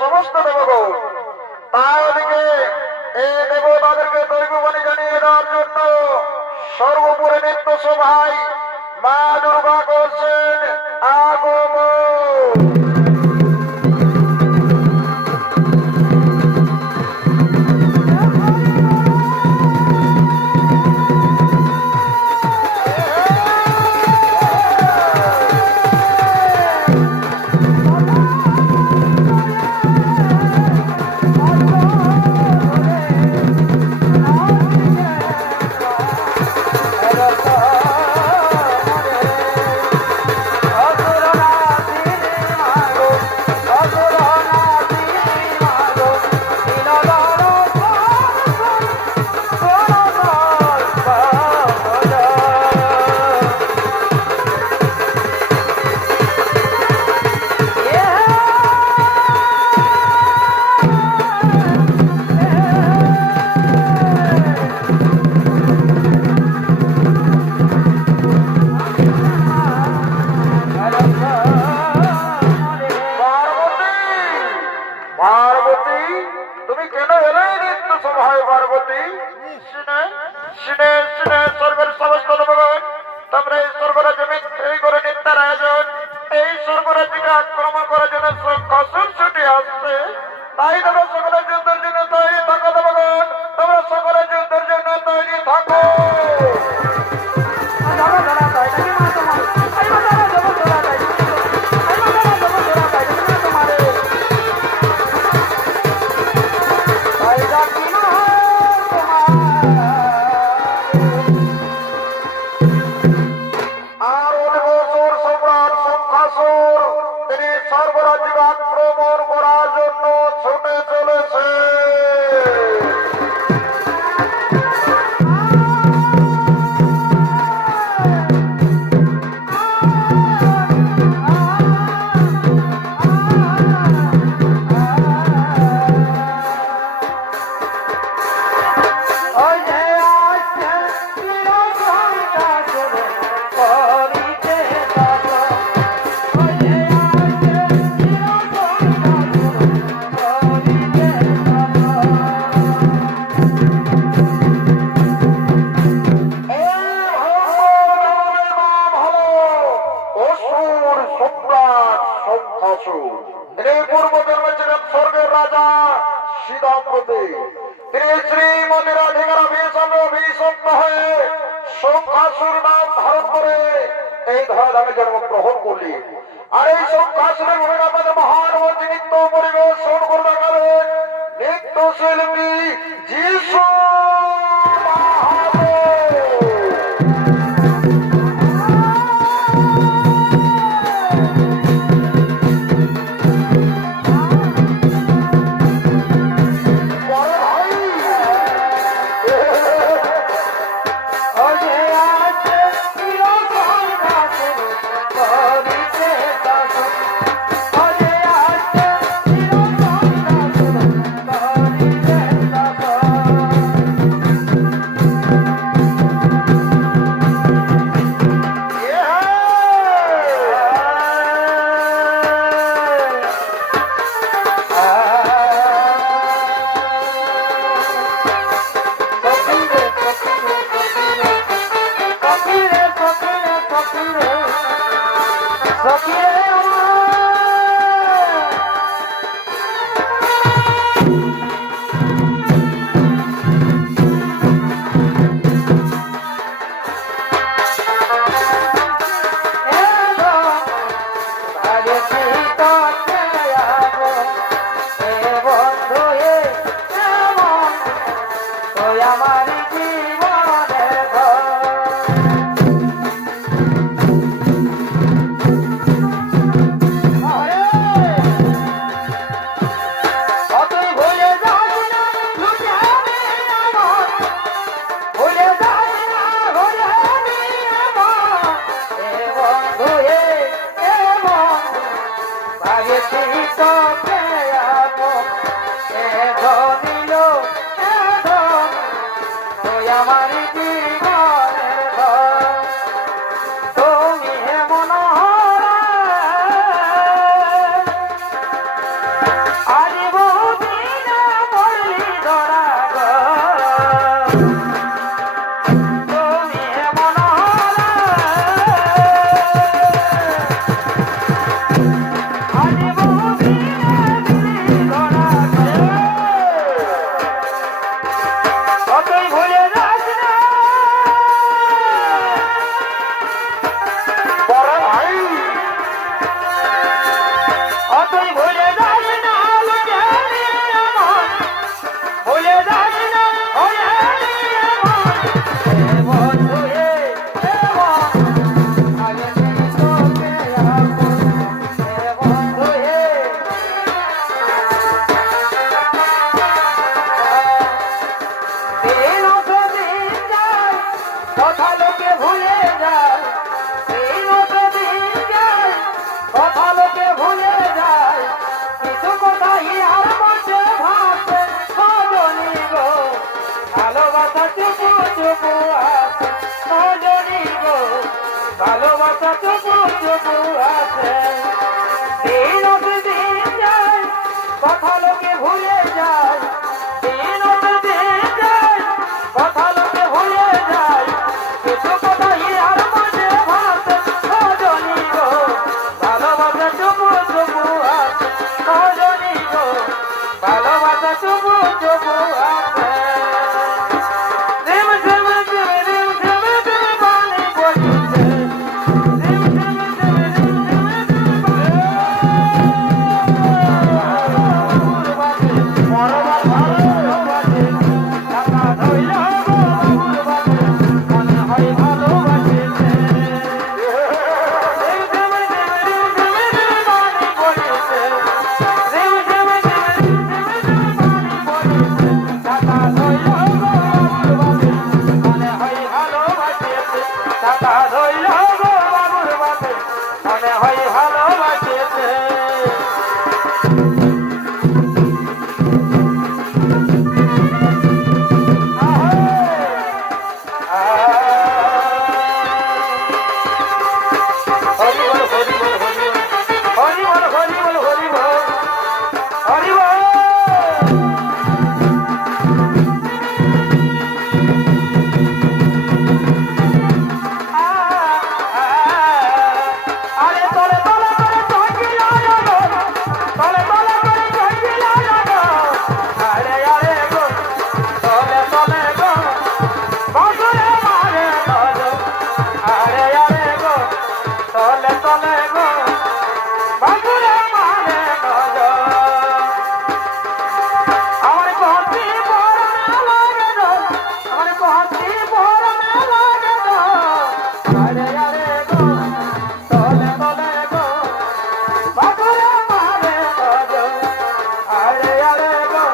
সমস্ত দেবগণ তার দিকে এই দেবতাদেরকে দৈববাণী জানিয়ে দেওয়ার জন্য সর্বোপরি নিত্য সভায় মা দুর্গা করছেন আগমন। আক্রমণ করার জন্য ছুটে আসছে, তাই তোমরা সকলের যুদ্ধের জন্য তৈরি থাকো দেবগণ, তোমরা সকলের যুদ্ধের জন্য তৈরি থাকো। আক্রমণ করার জন্য ছুটে চলেছে। স্বর্গের রাজা সিদ্ধান্ততে তিনি শ্রীমন্দির অধিকার অভিষিক্ত হয়ে শঙ্খাসুর নাম ধারণ করে এই ধরাধামে জন্মগ্রহণ করলেন। আর এই শঙ্খাসুরের ভূমিকা আমাদের মহান মন্ত্রী নৃত্য পরিবেশন করে দেখাবেন নৃত্য শিল্পী যিশু কথা লোকে ভুলে যায়, দিন দিন যায়, কথা লোকে ভুলে যায়, কিছু কথাই আর মধ্যে ভাবছে সজনী গো, ভালোবাসা চুপু চুপু আছে সজনী গো, ভালোবাসা চুপু চুপু আছে। দিন দিন যায়, কথা লোকে ভুলে যায়, দিন দিন যায়, কথা লোকে ভুলে যায়, কিছু কথাই আর মনে ভাবছে সজনী গো, ভালোবাসা চুপু চুপু আছে সজনী গো, ভালোবাসা চুপু চুপু আছে। রিম ঝিম ঝিম রিম ঝিম ঝিম পানি পড়ছে, রিম ঝিম ঝিম রিম ঝিম ঝিম পানি মরবার ভালোবাসে, টাকা ধইল গো বাবুর বাসে, মনে হয় ভালোবাসেছে। রিম ঝিম ঝিম রিম ঝিম ঝিম পানি পড়ছে, রিম ঝিম ঝিম রিম ঝিম ঝিম পানি পড়ছে, টাকা ধইল গো বাবুর বাসে, মনে হয় ভালোবাসেছে, টাকা ধইল গো বাবুর বাসে, মনে হয় ভালোবাসেছে। হরি বল হরি বল হরি বল হরি বল হরি বল হরি বল। আরে তলে তলে করে চঞ্চিল গো, তলে তলে করে চঞ্চিল গো, আরে আরে গো তলে তলে গো বাঁশুরে মারে গো, আরে আরে গো তলে তলে গো বাঁশুরে মারে গো। আমার কহতি পরনে লাগে গো, আমার কহতি পরনে লাগে গো, আরে আরে গো তলে তলে গো বাঁশুরে মারে গো, আরে আরে গো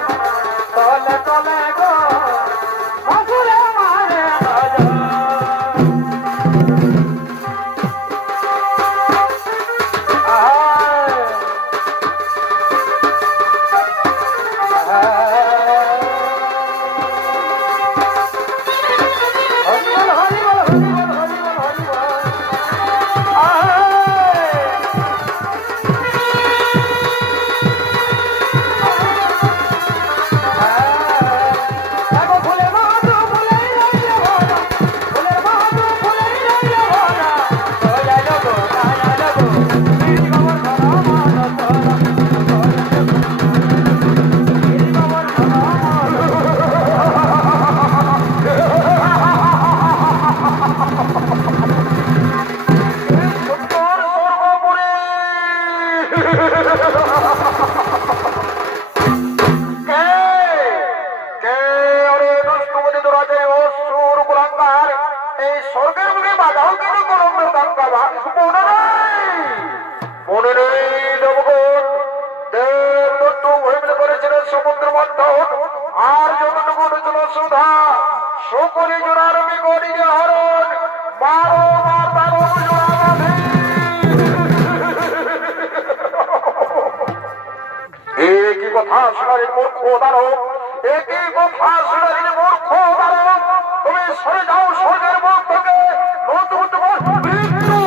তলে তলে গো বাঁশুরে মারে গো। উত্তর সর্বপুরে কে কে ওরে দুষ্টুমতি দুরাচারী অসুর কুলাঙ্গার, এই স্বর্গের মুখে বাধাও কিন্তু গরমের দাঙ্গা মনে নেই, মনে নেই দেবগণ দেবদত্ত হইমিলে করেছিলেন সমুদ্র মন্থন, আর যতটুকু উঠেছিল সুধা সকলে জোড়ার বিগড়ি হরণ, মারো মার তারো জোড়া বাঁধে। একই কথা শোনালেন মূর্খ দানব, একই কথা শোনালেন মূর্খ দানব, তুমি সরে যাও স্বর্গের মুখ থেকে, নতুন তোমার মৃত্যু।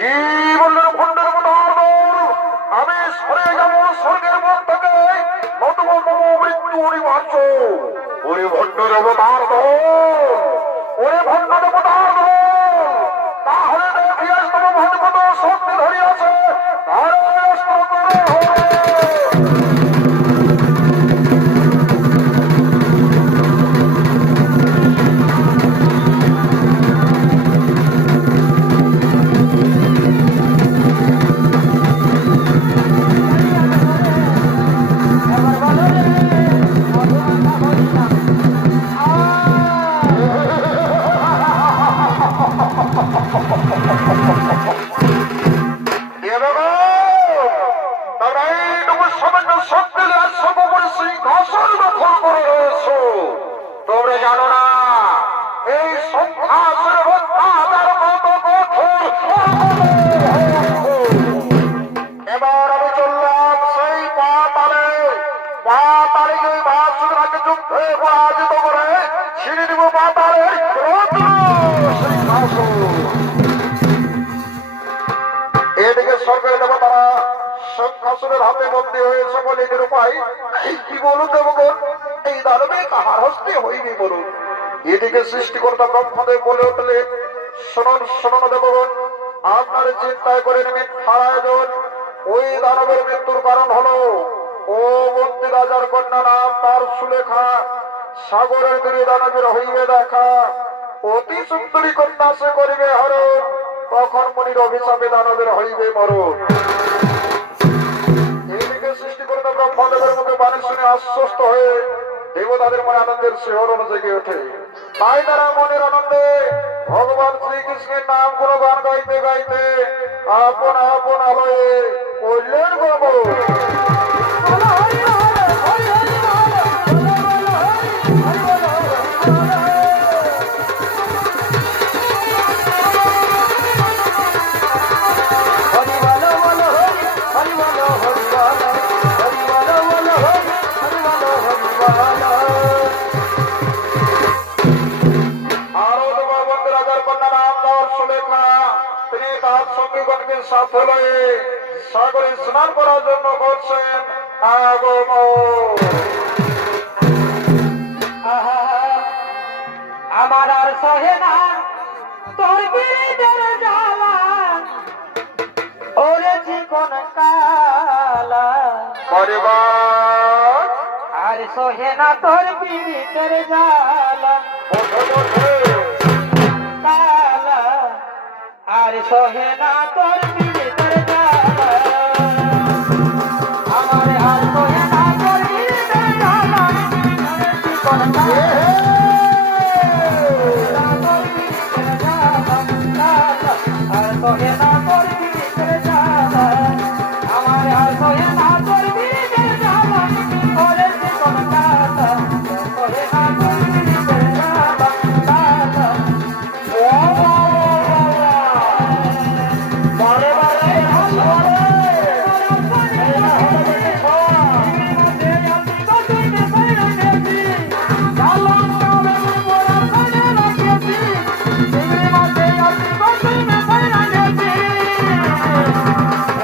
কি বললেন ভণ্ডের মনোহর, আমি সরে যাব স্বর্গের মুখ থেকে, নতুন মৃত্যু অনিবার্য। ওরে ভণ্ডের অবতার দল, ওরে ভণ্ড দেবতার দল, তাহলে দেখি আজ তোমার ভণ্ড শক্তি ধরিয়াছে, তারে অস্ত্র করো। সকলে আর সর্বোপরি সিংহাসন দখল করে রয়েছে। তোমরা জানো না এই সংঘাতের অত্যাচার কত কঠোর। এবার আমি চললাম সেই পাতালে গিয়ে বাসুদেবকে যুদ্ধে পরাজিত করে ছিঁড়ে দিব পাতালের রত্ন সিংহাসন। এদিকে সরকারি দেবতারা সিংহাসনের হাতে বন্দী হয়ে সকলে নিরুপায়। কি বলুন দেবগণ, এই দানবে কাহার হস্তে হইবে বলুন। এদিকে সৃষ্টিকর্তা ব্রহ্মদেব বলে উঠলে, শুনুন শুনুন দেবগণ, আপনার চিন্তায় করে নেবেন আয়োজন। ওই দানবের মৃত্যুর কারণ হলো ও বন্দী রাজার কন্যা নাম তার সুলেখা। সাগরের তীরে দানবের হইবে দেখা, অতি সুন্দরী কন্যা সে করিবে হরণ, তখন মনির অভিশাপে দানবের হইবে মরণ। এইদিকে সৃষ্টিকর্তা ব্রহ্মদেবের মুখে বাণী শুনে আশ্বস্ত হয়ে দেবতাদের মনে আনন্দের শিহরণ জেগে ওঠে। তাই তারা মনের আনন্দে ভগবান শ্রীকৃষ্ণের নাম গুণগান গাইতে গাইতে আপন আপন আলয়ে কল্যাণ করব। তিনি তার সঙ্গীগণকে সাথে লয়ে সাগরে স্নান করার জন্য করছেন আগমন। আমার আর সহে না তোর বিরিদের জ্বালা, ওরে জীবন কালা পরিবার আর সহে না তোর বিরিদের জ্বালা কালা, আর সহে না তোর বিরিদের জ্বালা। আমার আর সহে না তোর বিরিদের জ্বালা, জীবন কালা আর সহে না তোর বিরিদের জ্বালা। আমার আর সহে না তোর বিরিদের জ্বালা, ওরে জীবন কালা সহে না তোর বিরিদের জ্বালা কালা। বারে বারে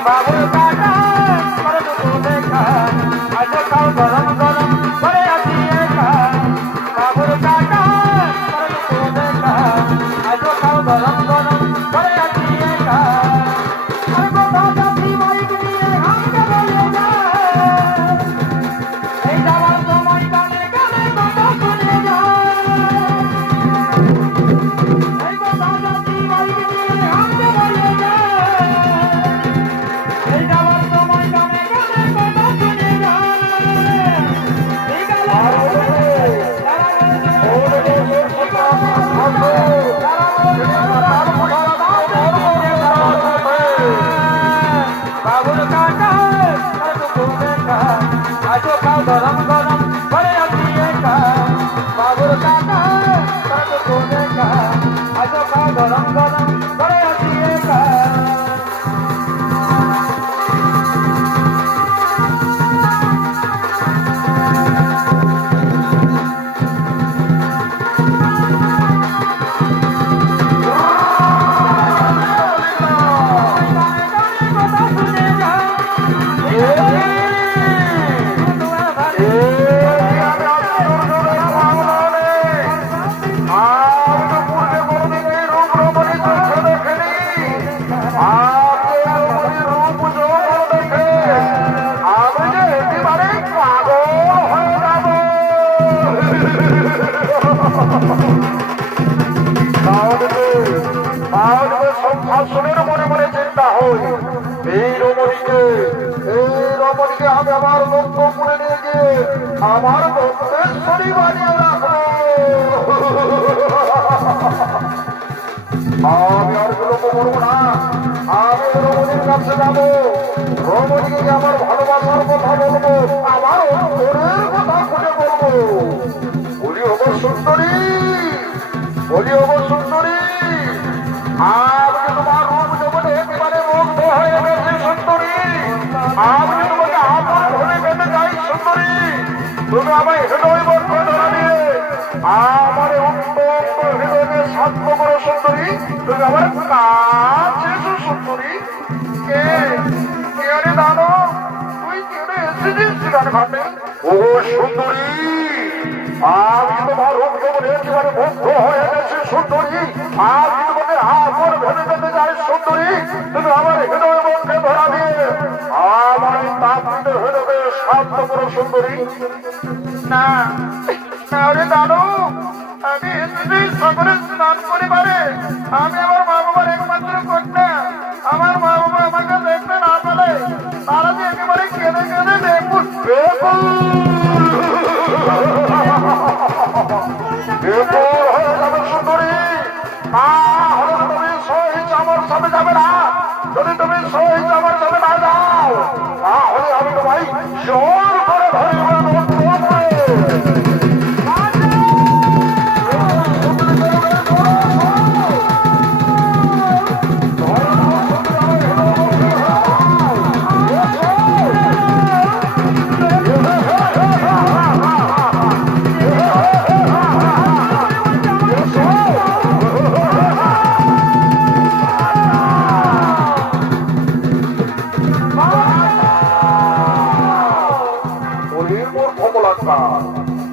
বাবুর কাকা করে তো দেখা আজ খাও গরম গরম করে আছি একা। বাবুর কাকা করে তো দেখা আজ খাও গরম গরম করে আছি একা। আর কথা কাছি বাইক নিয়ে হামকে বলে যা, এই যাওয়ার সময় গানে গানে কথা শুনে যা। এই কথা কাছি বাইক নিয়ে হামকে বলে যা, এই যাওয়ার সময় গানে গানে কথা শুনে যা। এই বাবুর কাকা দেখা আজ খাও গরম গরম করে আছি একা। বাবুর কাকা দেখা আজ খাও গরম গরম করে আছি একা। সংঘর্ষণের মনে মনে চিন্তা হই, এই রমণীকে আমি আমার লক্ষ্য করে নিয়ে গিয়ে আমার দত্তেশ্বরী বানিয়ে রাখবো। আমি আর বিলম্ব করবো না, আমি রমণীর কাছে যাবো, রমণীকে আমার ভালোবাসার কথা বলবো। তুমি আমার হৃদয় বন্ধ ধরা দিয়ে আমার উত্তম হৃদয়কে শান্ত করো সুন্দরী। তুমি আমার কাছে এসো সুন্দরী। কে কে রে দাদা, তুই কেনে এসেছিস গান ঘাটে? ও সুন্দরী, আমি তোমার রূপ কেমন একেবারে মুগ্ধ হয়ে গেছি সুন্দরী। আমি তোমাকে আপন ভেবে পেতে চাই সুন্দরী। তুমি আমার হৃদয় মনকে ধরা দিয়ে আমার তাপিত হৃদয়কে শান্ত করো সুন্দরী। না না রে দাদু, আমি এসেছি সকলে স্নান করিবারে। আমি আমার মা বাবার একমাত্র কন্যা। আমার মা বাবা আমাকে দেখতে না পেলে তারা যে একেবারে কেঁদে কেঁদে বেকুল বেকুল হয়ে যাবে সুন্দরী। তাহলে তুমি সহিত আমার সাথে যাবে না। যদি তুমি সহিত আমার সাথে না যাও তাহলে আমি তোমায় জোর করে ধরিব।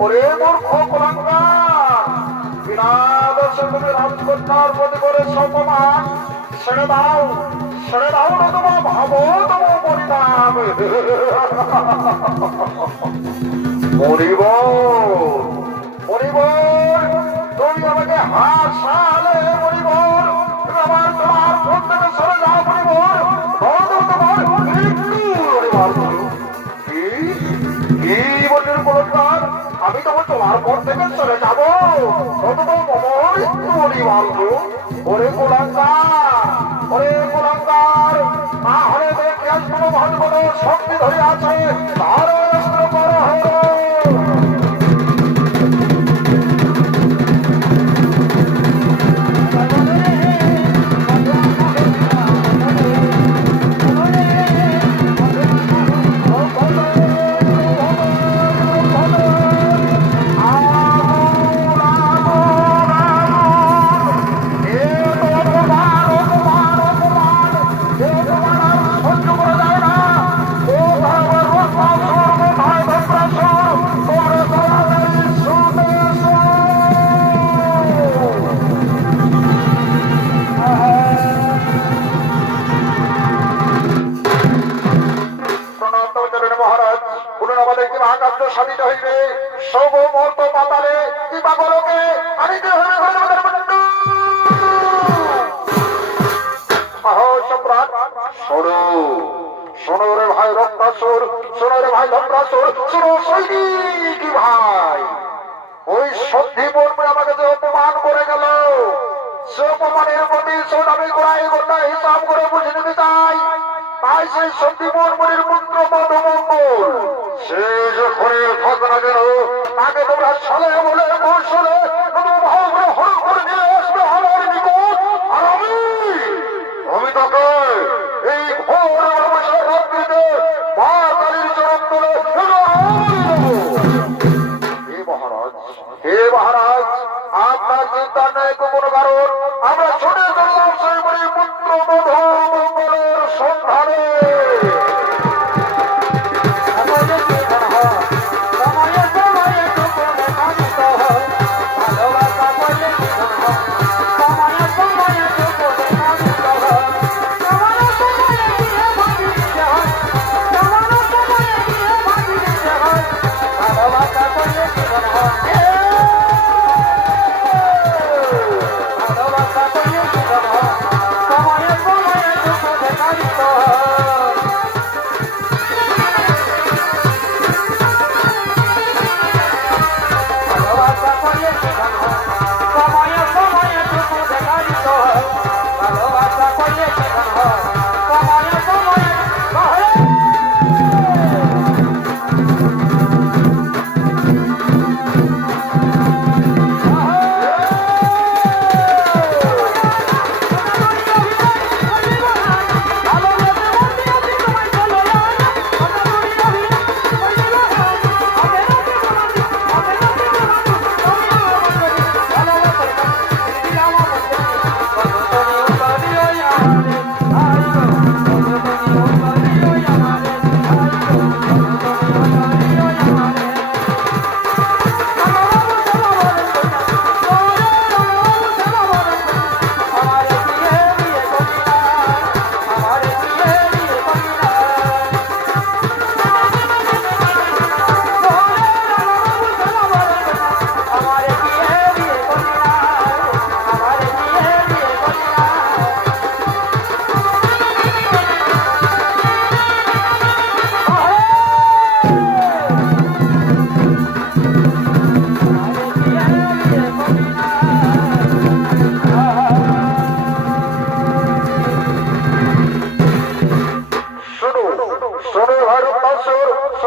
ওরে মূর্খ কুলাঙ্গার, বিনা দোষে তুমি রাজকন্যার প্রতি করে অপমান ছেড়ে দাও, ছেড়ে দাও না তোমার ভাবো তোমার পরিণাম। মরিব মরিব, তুমি আমাকে হাসালে মরিব। তুমি আমার তোমার ফোন থেকে সরে যাও মরিব। তোমার মৃত্যু কি বলির পুরস্কার? আমি তখন তোমার পর থেকে চলে যাবো। ওরে কুলাঙ্গার, ওরে কুলাঙ্গার, না হলে দেখে আসবো ভালো শক্তি ধরে আছে তার অস্ত্র বড় হলো। সাধিত হইবে সব মর্ত পাতালে কিবা বলকে আনিতে হইবে সম্রাট। শোনো শোনো রে ভাই রক্তাসুর, শোনো রে ভাই ধর্মাসুর, শোনো সৈনিক ভাই। ওই সন্ধি বলবে আমাকে যে অপমান করে গেল, সে অপমানের প্রতি আমি গোড়াই গোটা হিসাব করে বুঝে নিতে চাই। তাই সেই সন্ধি বর্মনের পুত্র মধুমঙ্গল সে যখন থাক না কেন তাকে তোমরা সালে বলে কৌশলে হরণ করে নিয়ে আসবে আমার নিকট। আর আমি তাকে এই ঘোর অবসর রাত্রিতে মা কালীর চরণ তুলে মহারাজ। হে মহারাজ, আপনার চিন্তার নেই কোনো কারণ। আমরা ছুটে চললাম সেই পুত্র মধুমঙ্গলের সন্ধানে।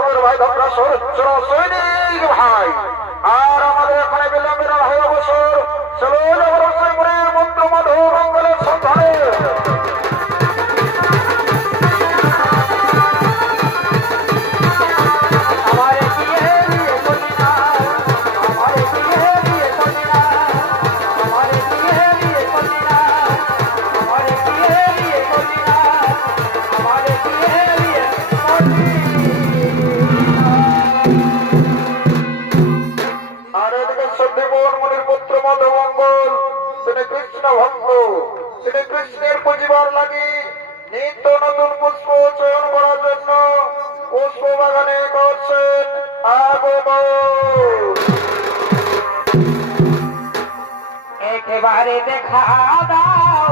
সবের ভাই ধন্দ্রাসুর চলো সৈনিক ভাই আর আমাদের এখানে বিলম্বের ভাই অবসর চলো জবরদস্তি মনের মন্ত্র মধু মঙ্গলের সন্ধানে আমারে দিয়ে দিয়ে কলিনা আমারে দিয়ে দিয়ে কলিনা আমারে দিয়ে দিয়ে কলিনা আমারে দিয়ে দিয়ে কলিনা আমারে দিয়ে দিয়ে আর এদিকে সত্যিবন মনির পুত্র মধু মঙ্গল তিনি কৃষ্ণ ভক্ত তিনি কৃষ্ণের পুজিবার লাগি নিত্য নতুন পুষ্প চয়ন করার জন্য পুষ্প বাগানে করছেন আগমন একেবারে দেখা দাও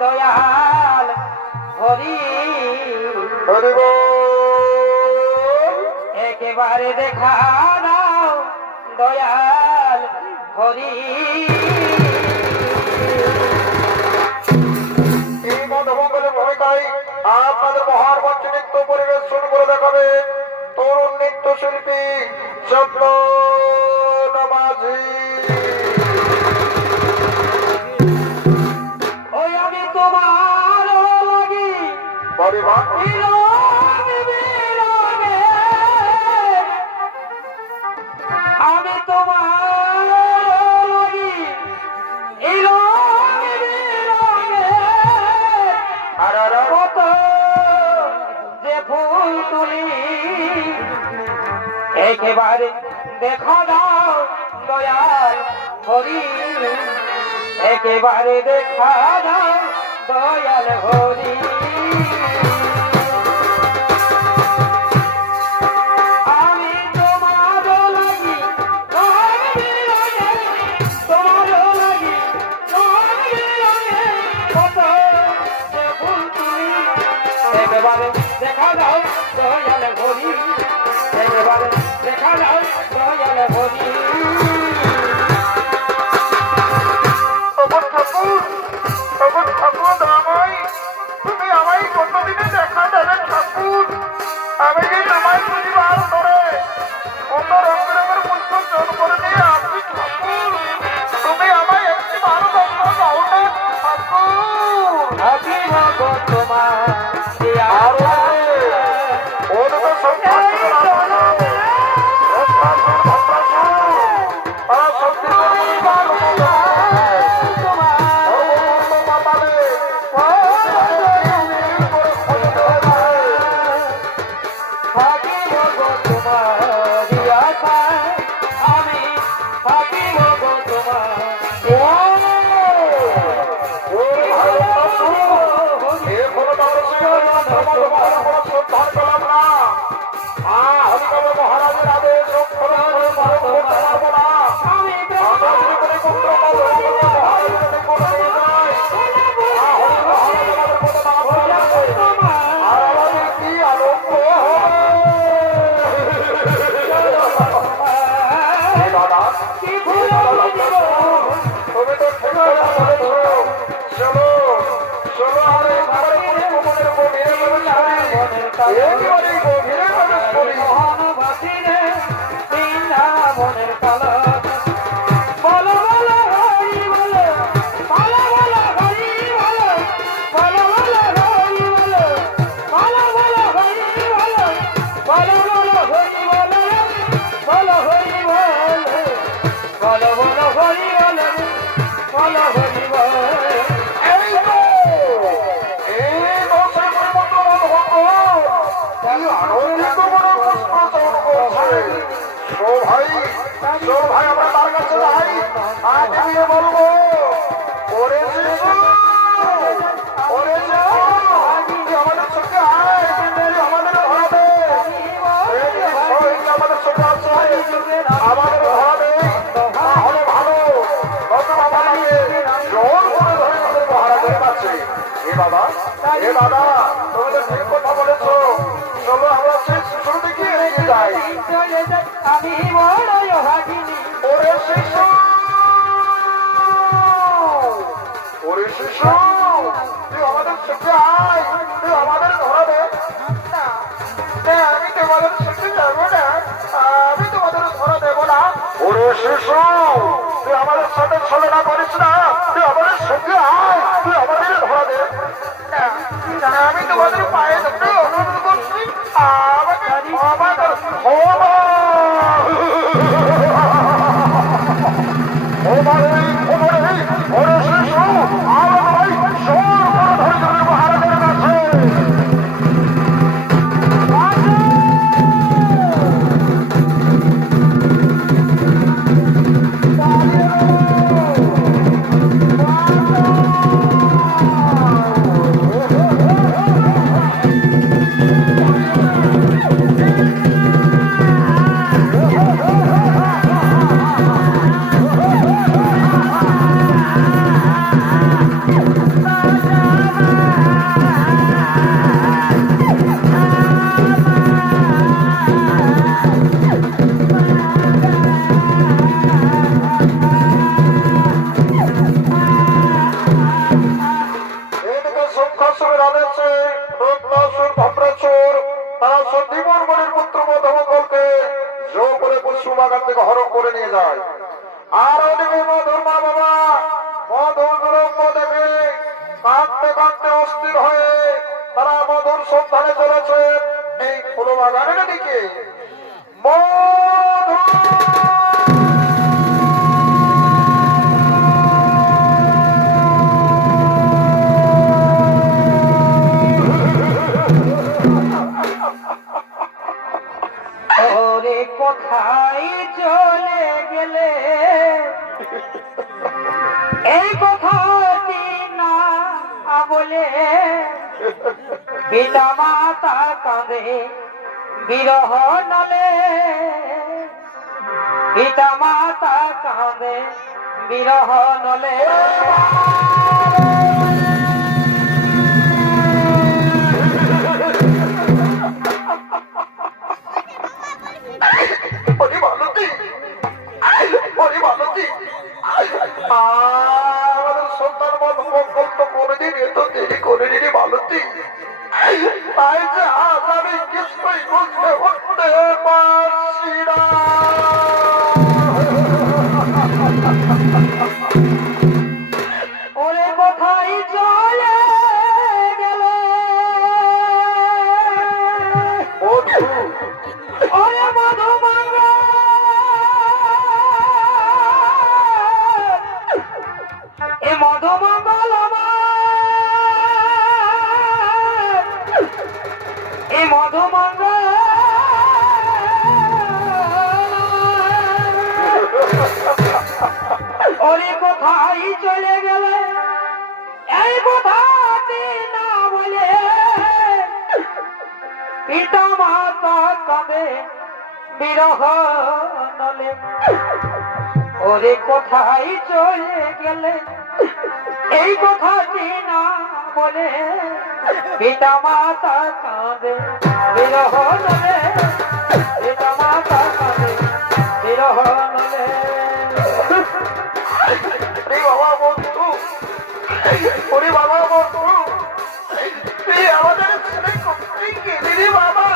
দয়াল হরি হরি বল। একেবারে দেখা দাও দয়াল হরি এই মধুমঙ্গলের ভূমিকায় আপনাদের মহান মঞ্চ নৃত্য পরিবেশন করে দেখাবে তরুণ নৃত্য শিল্পী চন্দ্র মাঝি ওই আমি তোমার লাগি বাড়ি মা আমি তোমার লাগি আর কত যে ফুল তুলি একেবারে দেখা দাও দয়াল হরি একেবারে দেখা দাও দয়াল হরি আমি তোমার লাগি তোমার লাগি কত যে ফুল তুলি একেবারে দেখা দাও দয়াল হরি একেবারে দেখা দাও দয়াল হরি তখন ঠাকুর আমায় তুমি আমায় কোনদিনে দেখা দেবে ঠাকুর আমি যে তোমায় পরিবার ধরে কত রঙ রঙের পুষ্প চয়ন করে দিয়ে আসছি ঠাকুর তুমি আমায় একটি ভালো দর্শন দাও না ঠাকুর আমি হব তোমার আর ওর তো মহারাজের আদেশ কি আনন্দ দাদা তুমি তো ঠিক কথা বলেছো চলো চলো আর এবারে মনের গভীরে একেবারে গভীরে প্রবেশ করি বৃন্দাবনের কালা বলো বলো হরি বলো বলো বলো হরি বলো বলো বলো হরি বলো বলো বলো হরি বলো বলো বলো হরি বলো বলো হরি বলো বলো বলো হরি বলো বলো হরি বলো এই তো শ্রীমন্ত মধুমঙ্গল কি আনন্দিত মনে পুষ্প চয়ন করছে ভাই আমরা তার কাছে যাই আর গিয়ে বলবো ওরে শিশু ওরে শিশু তুই আমাদের সঙ্গে আয় তুই আমাদের ধরাবে আমাদের সঙ্গে আছে আমাদের ধরাবে তাহলে ভালো কত বাবা লাগে জোর করে ধরে আমাদের মহারাজের কাছে এ দাদা তুমি তো ঠিক কথা বলেছো চলো আমরা সেই শিশুর দিকে এগিয়ে যাই আমি বড় ভাগিনী ওরে শিশু তুই আমাদের সঙ্গে আয় তুই আমাদের ধরাবে না আমি তোমাদের শিশু, তুই আমাদের সাথে ছলনা করিস না, তুই আমাদের সঙ্গে আয়, তুই আমাদের ধরা দে। আমি তোমাদের পায়ে ধরে অনুরোধ করছি, আমাকে ক্ষমা কর, ক্ষমা। ওরে শিশু, আমরা ভাই সর করে ধরে মহারাজের কাছে। এদিকে শঙ্খাসুরের আদেশে রত্নাসুর ধর্মেশ্বর তারা সন্দীপন মনের পুত্র মধুমঙ্গলকে জোর করে পশু বাগান থেকে হরণ করে নিয়ে যায়। আর ওদিকে মধুর মা বাবা মধুর বিলম্ব দেখে কাঁদতে কাঁদতে অস্থির হয়ে তারা মধুর সন্ধানে চলেছে এই ফুল বাগানের দিকে। মধু ওরে কোথায় চলে গেলে এই কথাটি না বলে পিতা মাতা কাঁদে বিরহ নলে, পিতা মাতা কাঁদে বিরহ নলে। আমাদের সন্তান মঙ্গল তো কোনোদিন এত দেরি করে নিনি মালতী, তাই যে আজ আমি কিছুই বুঝতে উঠতে পারছি না। ওরে কোথায় চলে গেলে ওরে মধুমঙ্গল, এ মধুমঙ্গল আমার, এ মধুমঙ্গল ওরে কোথায় চলে গেলে এই কথাটি না বলে পিতা মাতা কাঁদে বিরহ নলে। ওরে কোথায় চলে গেলে এই কথাটি না বলে পিতা মাতা কাঁদে বিরহ নলে, পিতা মাতা কাঁদে বিরহ নলে। বাবা বন্ধু, ওরে বাবা বন্ধু, তুই আমাদের ছেলে কোথায় গেলি রে বাবা?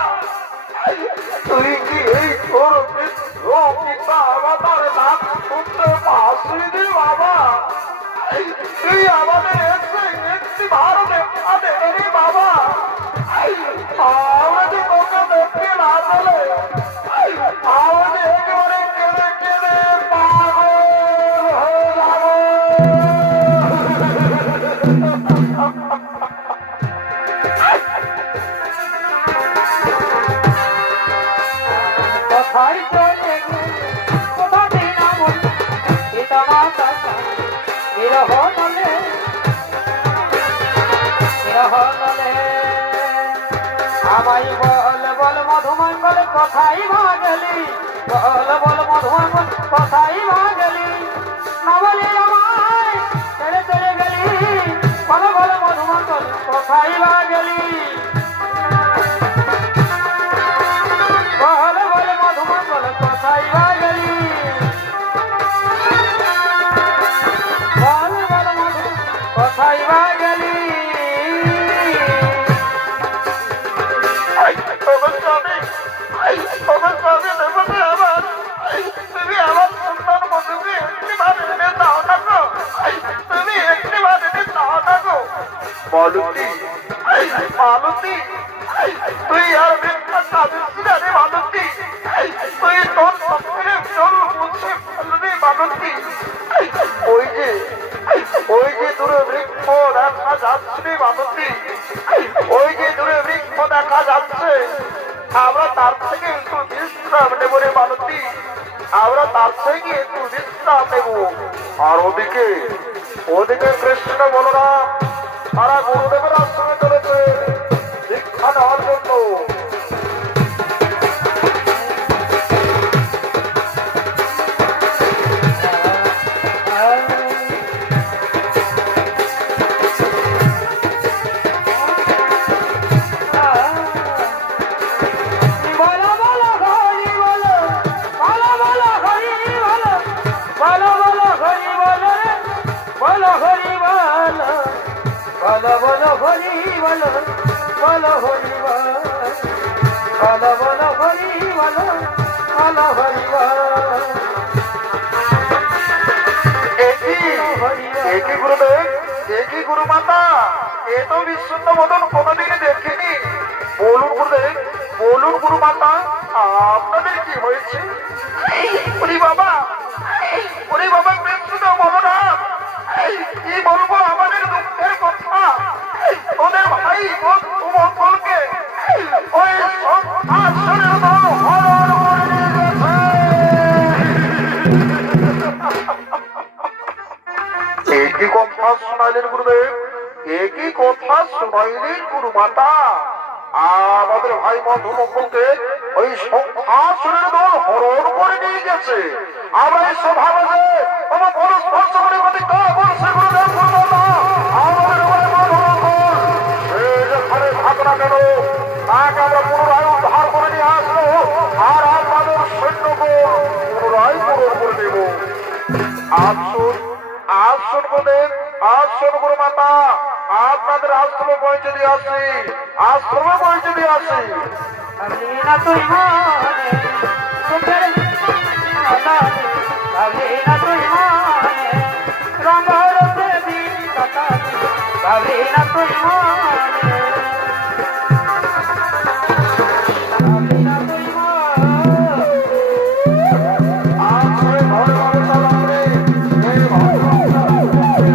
তুই কি এই তোর পিতা আমাদের নাম শুনতে পাসনি রে বাবা? তুই আমাদের একটি ভারতে রে বাবা, আমাদের তোকে দেখতে না চলে আমাদের একেবারে কেঁদে কেঁদে পাগল হয়ে যাবো। কোথায় চলে গেলে কথাটি না বলে পিতা মাতা বিরহ নলে, বিরহ নলে। আমায় বল বল মধুমঙ্গল কোথায় ভাগলি, বল বল মধুমঙ্গল কোথায় ভাগলি, না বলি আমায় ছেড়ে চলে গেলি, বল বল মধুমঙ্গল কোথায় ভাগলি, বল বল মধুমঙ্গল কোথায় ভাগলি, বল বল মধু কোথায় ভাগলি। তুমি আমার সন্তান বিশ্রাম নেব রে মালতী, আমরা তার থেকে একটু বিশ্রাম নেব। আর ওদিকে ওদিকে কৃষ্ণ বলরাম তারা গুরুদেবের আশ্রমে চলেছে দীক্ষা নেওয়ার জন্য। বলো বলো হরি বলো, বলো বলো হরি বলো, বলো বলো হরি বলো রে, বলো হরি বলো, বলো বলো হরি বলো, বলো হরি বলো, বলো বলো হরি বলো, বলো হরি বলো। একই গুরুদেব, একই গুরু মাতা, এ তো বিশুদ্ধ মতন কোনোদিন দেখিনি। বলুন গুরুদেব, বলুন গুরু মাতা, আপনাদের কি হয়েছে? ওরে বাবা, ওরে বাবা কৃষ্ণ বলরাম, কি বলবো আমাদের দুঃখের কথা। ওদের ভাই বন্ধু মঙ্গলকে ওই আসনের দল হরণ করে নিয়ে গেছে। একই কথা শোনাইলেন গুরুদেব, একই কথা শোনাইলেন গুরু মাতা। আমাদের ভাই বন্ধু মঙ্গলকে ওই সংহাসনের দল হরণ করে নিয়ে গেছে। আমরা এই স্বভাবে যে আমার কোনো স্পর্শ করে প্রতিজ্ঞা করছে গুরুদেব করবো না। আমাদের ভাই বন্ধু মঙ্গল সে যেখানে থাক না কেন তাকে আমরা পুনরায় উদ্ধার করে নিয়ে আসবো, আর আমাদের সৈন্যকে পুনরায় পূরণ করে দেব। আসুন আসুন গুরুদেব, আসুন গুরু মাতা, আপনাদের আশ্রমে পৌঁছে দিয়ে আসি, আশ্রমে পৌঁছে দিয়ে আসি। আমি না তুই মনে সুখের আদারে, আমি না তুই মনে রঙর দেবী কাটারে, আমি না তুই মনে, আমি না তুই মনে। আসরে ঘরে ঘরে সালাম রে, এই ঘরে ঘরে সালাম রে।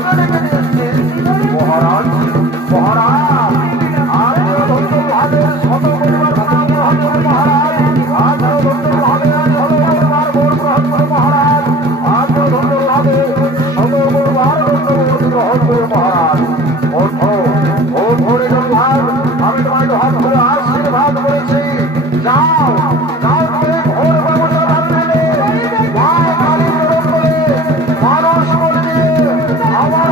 মহারাজকে ডেকে নিয়ে এসছে। মহারাজ মহারাজ আর ধন্য ভাবে শত পরিবার প্রণাম গ্রহণ করুন মহারাজ। আর ধন্য ভাবে শত পরিবার ভোট গ্রহণ করুন মহারাজ। আর ধন্য ভাবে শত পরিবার ভোট গ্রহণ করুন মহারাজ। ওঠো ভোট ভরে ভাগ আমি তোমাকে হাত ধরে আশীর্বাদ করেছি। যাও যাও তুমি ভোট ব্যবস্থা রাখবে। মা কালী করে মানুষ করে দিয়ে আমার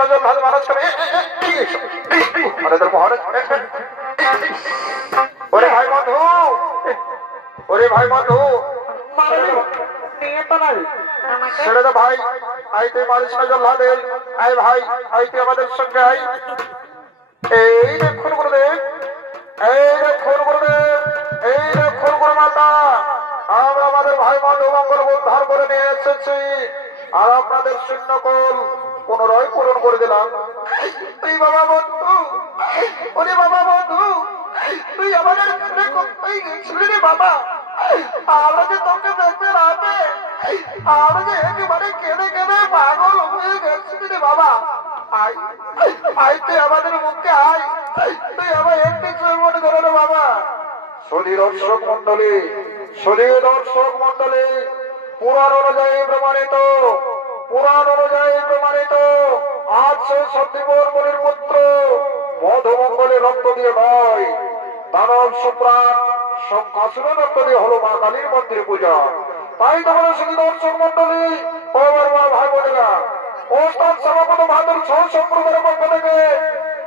জল ভাগ মানুষ করে তোর মহারাজ ওরে ভাই বন্ধু ওরে ভাই বন্ধু নিয়ে পালাই ছেড়ে দে ভাই আইতে মালিশ না জল দে আই ভাই আইতে আমাদের সঙ্গে আই এই দেখুন গুরুদেব এই দেখুন গুরুদেব এই দেখুন গুরু মাতা আমরা আমাদের ভাই বন্ধু মঙ্গল উদ্ধার করে নিয়ে এসেছি আর আপনাদের শূন্যকল পুনরায় পূরণ করে দিলাম তুই বাবা বন্ধু ওরে বাবা বন্ধু তুই আমাদের কোথায় গেছিলি রে বাবা আমরা যে তোকে দেখতে রাতে আমরা যে একেবারে কেঁদে কেঁদে পাগল হয়ে গেছিলি রে বাবা আই আই তুই আমাদের মুখে আই তুই আমার একটি মনে করে রে বাবা সদী দর্শক মন্ডলী সদী দর্শক মন্ডলী পুরাণ অনুযায়ী প্রমাণিত আজ সেই সত্যিবর বলির পুত্র মধুমঙ্গলের রক্ত দিয়ে নয় দানব সুপ্রাণ শঙ্খাসুরের রক্ত দিয়ে হলো মা কালীর মন্দিরে পূজা তাই তোমরা শুধু দর্শক মন্ডলী ও আমার মা ভাই বোনেরা ওস্তাদ সভাপতি বাহাদুর সহ সম্প্রদায়ের পক্ষ থেকে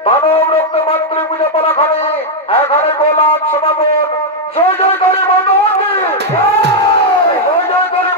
দানব রক্তের মাতৃ পূজা পালাখানি এখানে গোলাপ সমাপন জয় জয় করে জয় জয় করে